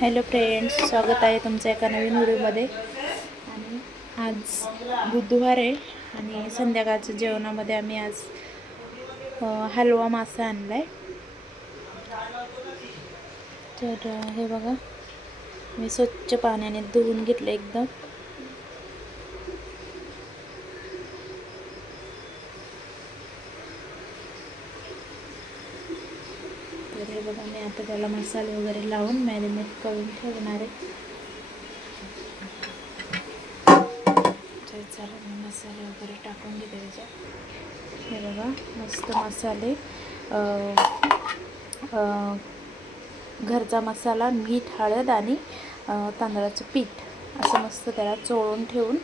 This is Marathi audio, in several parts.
हॅलो फ्रेंड्स, स्वागत आहे तुमचं एका नवीन व्हिडिओमध्ये. आणि आज बुधवार आहे आणि संध्याकाळच्या जेवणामध्ये आम्ही आज हलवा मासा आणला आहे. तर हे बघा, मी स्वच्छ पाण्याने धुवून घेतलं एकदम. तर हे बघा, मी आता त्याला मसाले वगैरे लावून मॅरिनेट करून ठेवणार आहे. चला मी मसाले वगैरे टाकून घेते त्याच्यात. हे बघा, मस्त मसाले, घरचा मसाला, मीठ, हळद आणि तांदळाचं पीठ असं मस्त त्याला चोळून ठेवून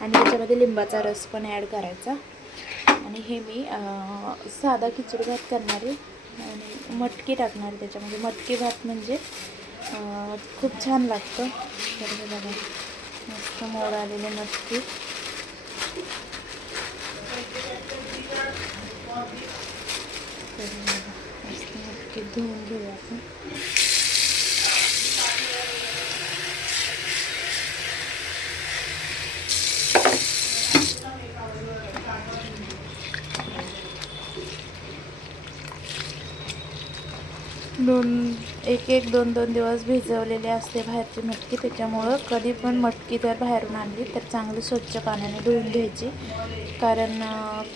आणि त्याच्यामध्ये लिंबाचा रस पण ॲड करायचा. आणि हे मी साधा खिचडी भात करणार आहे आणि मटकी टाकणार आहे त्याच्यामध्ये. मटकी भात म्हणजे खूप छान लागतं. तर हे बघा, मस्त मोड आलेले मटकी. मस्त मटकी धुवून घेऊया आपण. एक दोन दिवस भिजवलेले असते बाहेरची मटकी, त्याच्यामुळं कधी पण मटकी जर बाहेरून आणली तर चांगली स्वच्छ पाण्याने धुवून घ्यायची. कारण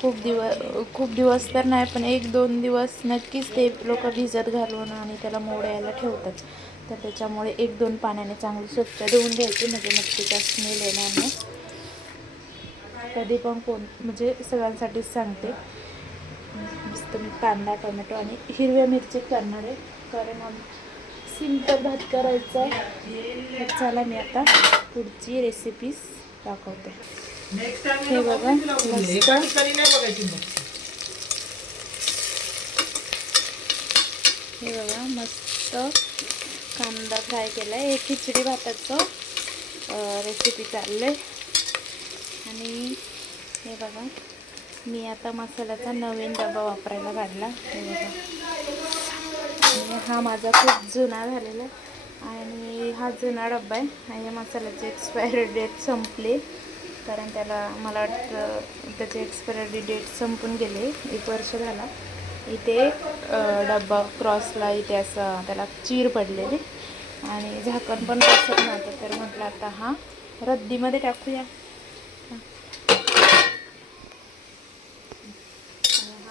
खूप दिवस तर नाही, पण 1-2 दिवस नक्कीच ते लोक भिजत घालून आणि त्याला मोड यायला ठेवतात. तर त्याच्यामुळे 1-2 पाण्याने चांगली स्वच्छ धुवून घ्यायची, म्हणजे मटकीचा स्मेल येणार नाही. कधी पण म्हणजे सगळ्यांसाठीच सांगते. मस्त मी कांदा, टोमॅटो आणि हिरव्या मिरची करणार आहे, कारण सिंपल भात करायचा आहे. तर चला मी आता पुढची रेसिपीज दाखवते. हे बघा, मस्त कांदा फ्राय केला आहे. हे खिचडी भाताचं रेसिपी चाललं आहे. आणि हे बघा, मी आता मसाल्याचा नवीन डबा वापरायला काढला. हे बघा, आणि हा माझा खूप जुना झालेला आणि हा जुना डबा आहे. आणि मसाल्याची एक्सपायरी डेट संपली, कारण त्याला मला वाटतं त्याची एक्सपायरी डेट संपून गेली. 1 वर्ष झाला. इथे डब्बा क्रॉसला इथे असं त्याला चीर पडलेली आणि झाकण पण बसत नव्हतं. तर म्हटलं आता हा रद्दीमध्ये टाकूया. हा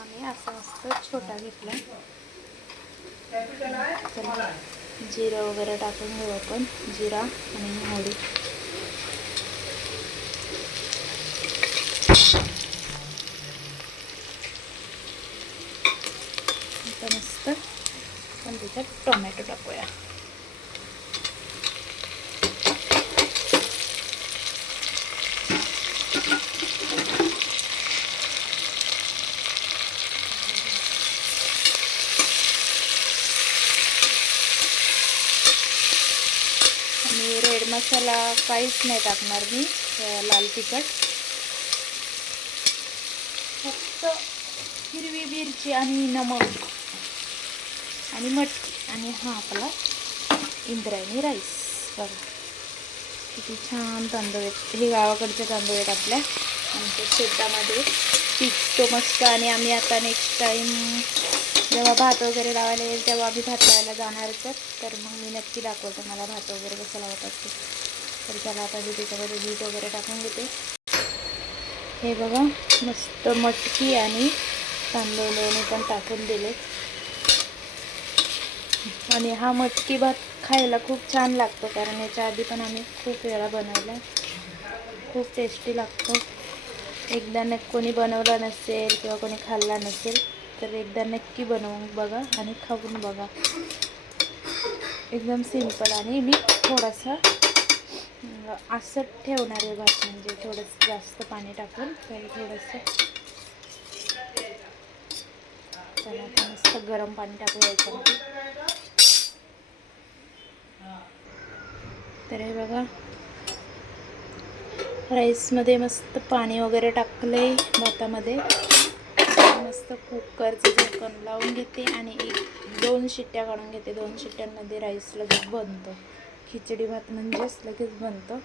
मी असा मस्त छोटा घेतला. चला जिरं वगैरे टाकून घेऊ आपण. जिरा आणि मोहरी. आता मस्त पण त्याच्यात टोमॅटो टाकूया. आणि रेड मसाला काहीच नाही टाकणार मी, लाल तिखट, फक्त हिरवी मिरची आणि नमक आणि आणि हा आपला इंद्रायणी राईस. बघा किती छान तांदूळ आहेत. हे गावाकडचे तांदूळ आहेत आपल्या, आमच्या शेतामध्ये पिकतो मस्त. आणि आम्ही आता नेक्स्ट टाईम जेव्हा भात वगैरे लावायला येईल तेव्हा आम्ही भात लावायला जाणारच. तर मग मी नक्की दाखवतो मला भात वगैरे कसं लावतात ते. तर त्याला आता मी त्याच्यामध्ये बीट वगैरे टाकून घेते. हे बघा, मस्त मटकी आणि तांदूळ दोन्ही पण टाकून दिले. आणि हा मटकी भात खायला खूप छान लागतो, कारण याच्या आधी पण आम्ही खूप वेळा बनवला. खूप टेस्टी लागतो. एकदा कोणी बनवला नसेल किंवा कोणी खाल्ला नसेल तर एकदा नक्की बनवून बघा आणि खाऊन बघा. एकदम सिंपल. आणि मी थोडासा असं ठेवणार आहे भात, म्हणजे थोडंसं जास्त पाणी टाकून. तर थोडंसं त्याला आता मस्त गरम पाणी टाकून याच्यामध्ये. तर हे बघा, राईसमध्ये मस्त पाणी वगैरे टाकलं आहे भातामध्ये. मस्त कुकरचं झाकण लावून घेते आणि 1-2 शिट्ट्या काढून घेते. 2 शिट्ट्यांमध्ये राईस लगेच बनतो. खिचडी भात म्हणजेच लगेच बनतं.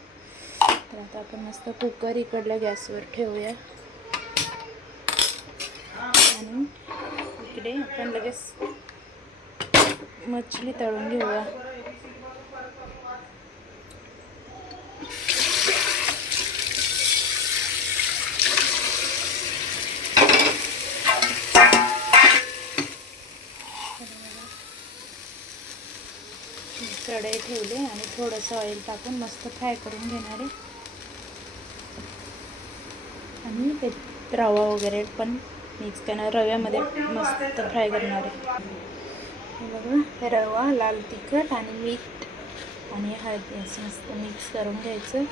तर आता आपण मस्त कुकर इकडल्या गॅसवर ठेवूया आणि इकडे आपण लगेच मछली तळून घेऊया. कढई ठेवली आणि थोडंसं ऑइल टाकून मस्त फ्राय करून घेणार आहे. आणि ते रवा वगैरे पण मिक्स करणार, रव्यामध्ये मस्त फ्राय करणार आहे. हे बघा, रवा, लाल तिखट आणि मीठ आणि हळदी असं मस्त मिक्स करून घ्यायचं.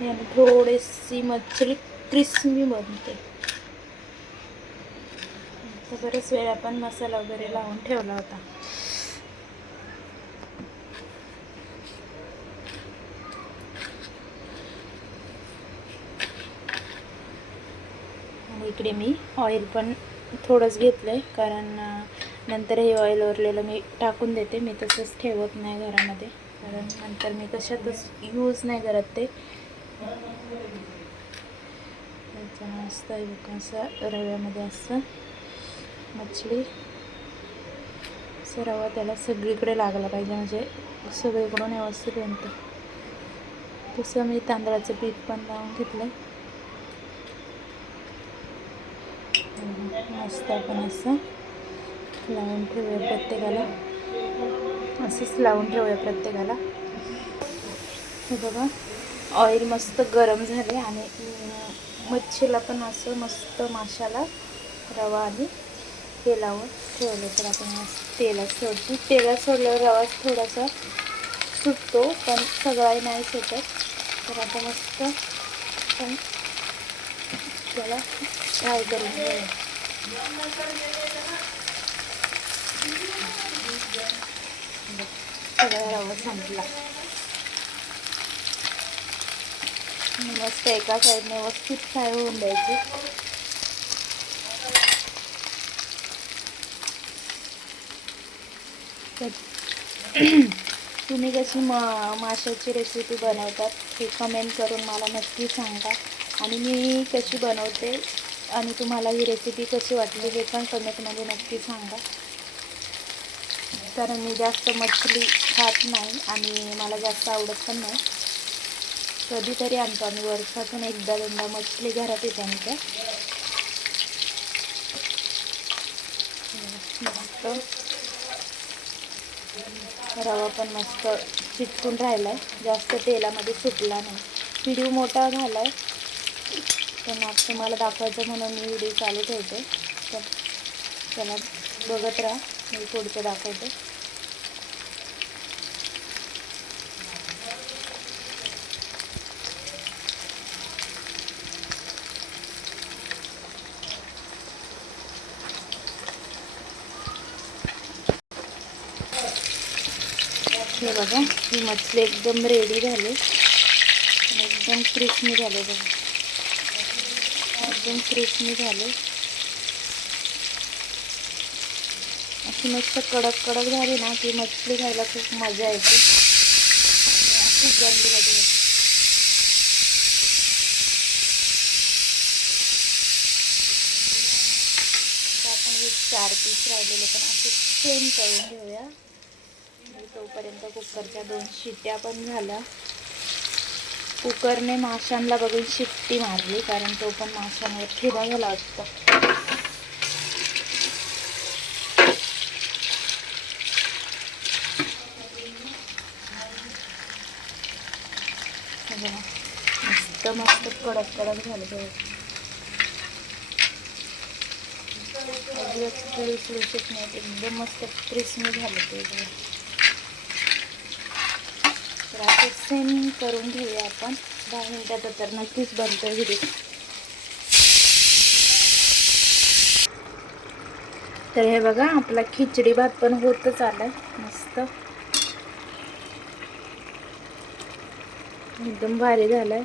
आणि थोडीशी मच्छी क्रिस्पी बनते. तर बरेच वेळ आपण मसाला वगैरे लावून ठेवला होता. आणि इकडे मी ऑइल पण थोडंच घेतलं आहे, कारण नंतर हे ऑइल उरलेलं मी टाकून देते. मी तसंच ठेवत नाही घरामध्ये, कारण नंतर मी कशातच यूज नाही करत ते. मस्त असं रव्यामध्ये असं मछली असं रवा त्याला सगळीकडे लागला पाहिजे, म्हणजे सगळीकडून व्यवस्थित बनतं. तसं मी तांदळाचं पीठ पण लावून घेतलं. मस्त आपण असं लावून ठेवूया प्रत्येकाला, असंच लावून ठेवूया प्रत्येकाला. हे बघा, ऑइल मस्त गरम झाले आणि मच्छीला पण असं मस्त माशाला रवा आणि ते लावून ठेवलं. तर आपण तेलात सोडतो. तेलात सोडल्यावर रवा थोडासा सुटतो, पण सगळा नाही सुटत. तर आता मस्त पण त्याला फ्राय करून घेऊया. सगळा रवा संपला. मस्त एका साईडने व्यवस्थित फ्राय होऊन द्यायची. तुम्ही कशी माशाची रेसिपी बनवतात हे कमेंट करून मला नक्की सांगा. आणि मी कशी बनवते आणि तुम्हाला ही रेसिपी कशी वाटली हे पण कमेंटमध्ये नक्की सांगा. कारण मी जास्त मछली खात नाही आणि मला जास्त आवडत पण नाही. कधीतरी आणतो आम्ही, वर्षातून एकदा दोनदा मछली घरात येते आमच्या. रवा पण मस्त चिटकून राहिला आहे, जास्त तेलामध्ये सुटला नाही. व्हिडिओ मोठा झाला आहे, पण मग तुम्हाला दाखवायचं म्हणून मी व्हिडिओ चालू ठेवते. तर चला बघत राहा, मी पुढचं दाखवते. हे बघा, ही मछली एकदम रेडी झाली, एकदम क्रिस्पी झाले. बघा, एकदम क्रिस्पी झाले. अशी मस्त कडक कडक झाली ना की मछली खायला खूप मजा येते. खूप गंदी होते. आपण हे 4 पीस राहिलेले पण असे सेम तळून घेऊया. तोपर्यंत कुकरच्या 2 शिट्ट्या पण झाल्या. कुकरने माशांना बघून शिट्टी मारली, कारण तो पण माशांवर फिरा झाला वाटतं. मस्त मस्त कडक कडक झालं ते. लुसलुशीत नाही, एकदम मस्त क्रिस्पी झालं ते. तर असं सेम करून घेऊया आपण. 10 मिनिटात तर नक्कीच बनतं व्हिडिओ. तर हे बघा, आपला खिचडी भात पण होतच आलाय. मस्त एकदम भारी झालाय,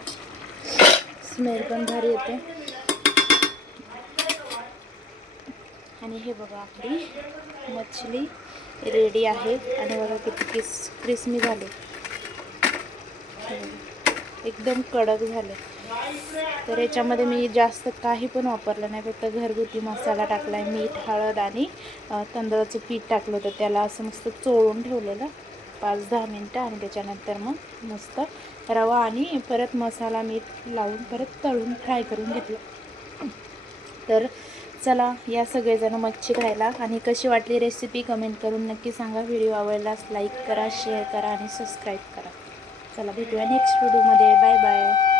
स्मेल पण भारी येते. आणि हे बघा आपली मछली रेडी आहे. आणि बघा किती क्रिस्मी झाले, एकदम कडक झाले. तर याच्यामध्ये मी जास्त काही पण वापरलं नाही, फक्त घरगुती मसाला टाकला आहे, मीठ, हळद आणि तांदळाचं पीठ टाकलं होतं. त्याला असं मस्त चोळून ठेवलेलं 5-10 मिनटं. आणि त्याच्यानंतर मग मस्त रवा आणि परत मसाला मीठ लावून परत तळून फ्राय करून घेतलं. तर चला या सगळेजण मच्छी खायला. आणि कशी वाटली रेसिपी कमेंट करून नक्की सांगा. व्हिडिओ आवडल्यास लाईक करा, शेअर करा आणि सबस्क्राईब करा. चला भेटूया नेक्स्ट व्हिडिओमध्ये. Bye bye.